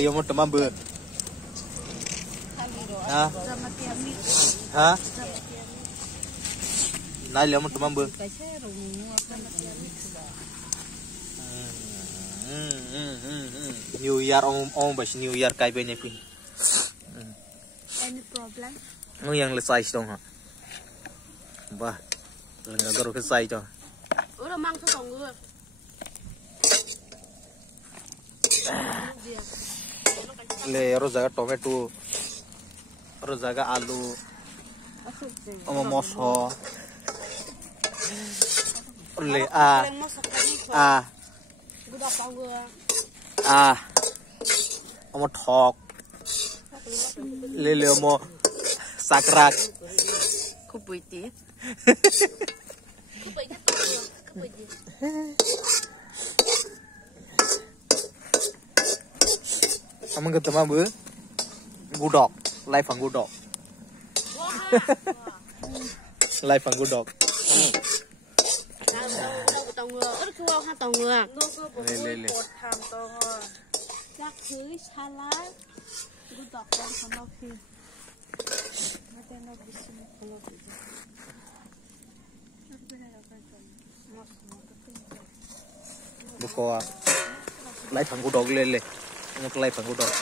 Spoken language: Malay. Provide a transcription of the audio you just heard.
Dia mau teman ber. Hah? Hah? Nai dia mau teman ber. New Year om bas New Year kai bene pin. Any problem? Nó yang le size dong ha. Bah. Lenga garo ke size dong. Udah mang song người. Le rozaga tomato. Rozaga alu. Oma moso. Le Oma thok. Le mo sakrak. Không bụi tí. Amang ketemu bu, gudok, live ang gudok, live ang gudok. Le. Chắc thứ xa lá, gudok con không đâu khi. Buko live ang gudok le, ang live ang gudok.